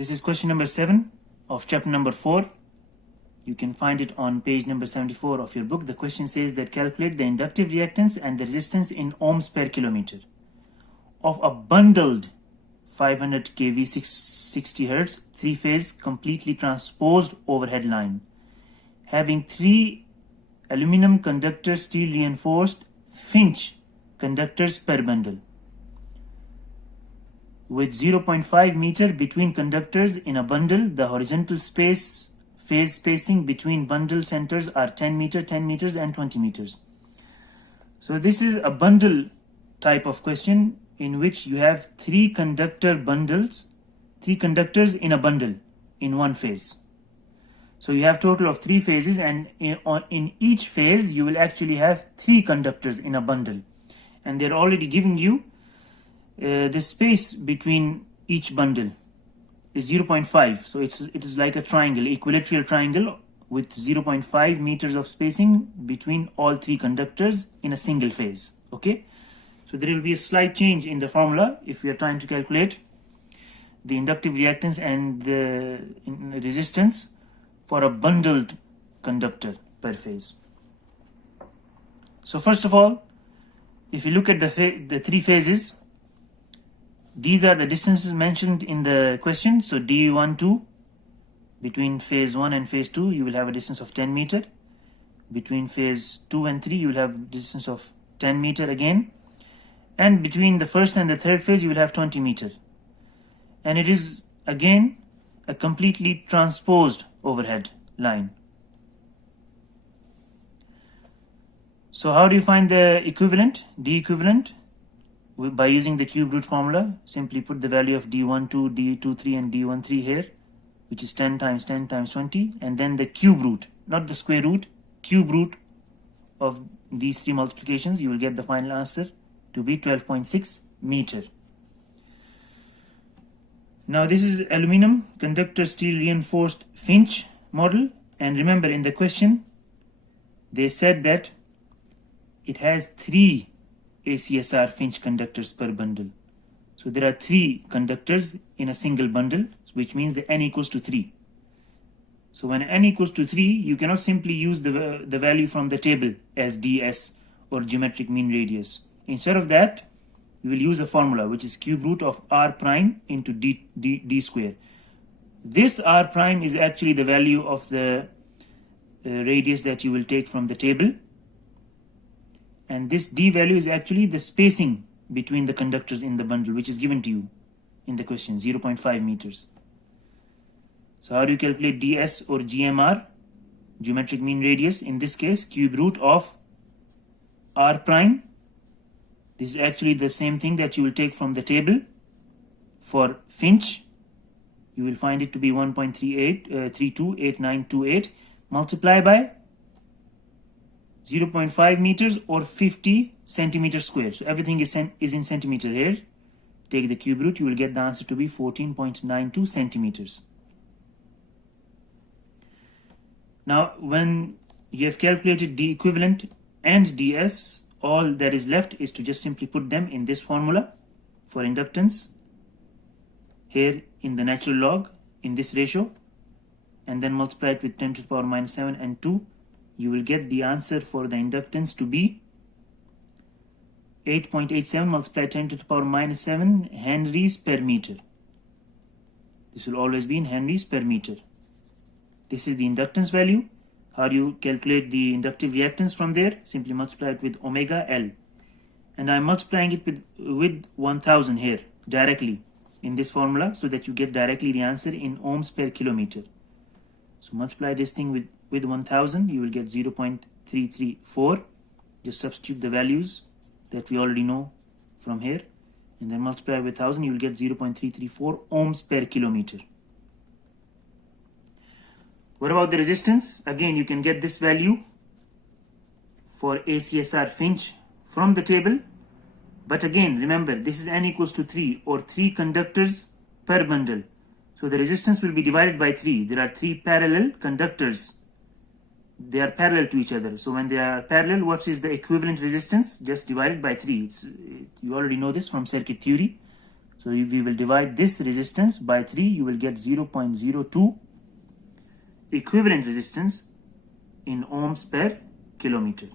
This is question number 7 of chapter number 4. You can find it on page number 74 of your book. The question says that calculate the inductive reactance and the resistance in ohms per kilometer of a bundled 500 kV 60 Hz 3-phase completely transposed overhead line having 3 aluminum conductor steel reinforced Finch conductors per bundle with 0.5 meter between conductors in a bundle. The horizontal phase spacing between bundle centers are 10 meters and 20 meters. So this is a bundle type of question in which you have 3 conductors in a bundle in one phase. So you have total of 3 phases, and in each phase you will actually have 3 conductors in a bundle, and they're already giving you the space between each bundle is 0.5. So it is like a triangle, equilateral triangle with 0.5 meters of spacing between all 3 conductors in a single phase. Okay, so there will be a slight change in the formula if we are trying to calculate the inductive reactance and the resistance for a bundled conductor per phase. So first of all, if you look at the 3 phases, these are the distances mentioned in the question. So D12, between phase 1 and phase 2 you will have a distance of 10 meter. Between phase 2 and 3 you will have a distance of 10 meter again, and between the first and the third phase you will have 20 meter, and it is again a completely transposed overhead line. So how do you find the equivalent, D equivalent? By using the cube root formula. Simply put the value of D12, D23 and D13 here, which is 10 times 10 times 20, and then the cube root, not the square root, cube root of these 3 multiplications. You will get the final answer to be 12.6 meter. Now this is aluminum conductor steel reinforced Finch model, and remember in the question they said that it has 3 ACSR Finch conductors per bundle. So there are 3 conductors in a single bundle, which means the n equals to 3. So when n equals to 3, you cannot simply use the value from the table as ds or geometric mean radius. Instead of that, you will use a formula which is cube root of r prime into d square. This r prime is actually the value of the radius that you will take from the table, and this d value is actually the spacing between the conductors in the bundle, which is given to you in the question, 0.5 meters. So how do you calculate ds or GMR, geometric mean radius? In this case, cube root of r prime. This is actually the same thing that you will take from the table for Finch. You will find it to be 1.328928 multiply by 0.5 meters or 50 centimeters squared. So everything is in centimeter here. Take the cube root, you will get the answer to be 14.92 centimeters. Now when you have calculated D equivalent and ds, all that is left is to just simply put them in this formula for inductance here in the natural log in this ratio, and then multiply it with 10 to the power minus 7 and 2. You will get the answer for the inductance to be 8.87 multiplied 10 to the power minus 7 henries per meter. This will always be in henries per meter. This is the inductance value. How do you calculate the inductive reactance from there? Simply multiply it with omega L. And I'm multiplying it with 1000 here directly in this formula so that you get directly the answer in ohms per kilometer. So multiply this thing with 1000, you will get 0.334. Just substitute the values that we already know from here, and then multiply with 1000, you will get 0.334 ohms per kilometer. What about the resistance? Again, you can get this value for ACSR Finch from the table, but again remember this is n equals to 3 or 3 conductors per bundle. So the resistance will be divided by 3. There are 3 parallel conductors. They are parallel to each other. So when they are parallel, what is the equivalent resistance? Just divided by 3. You already know this from circuit theory. So if we will divide this resistance by 3, you will get 0.02 equivalent resistance in ohms per kilometer.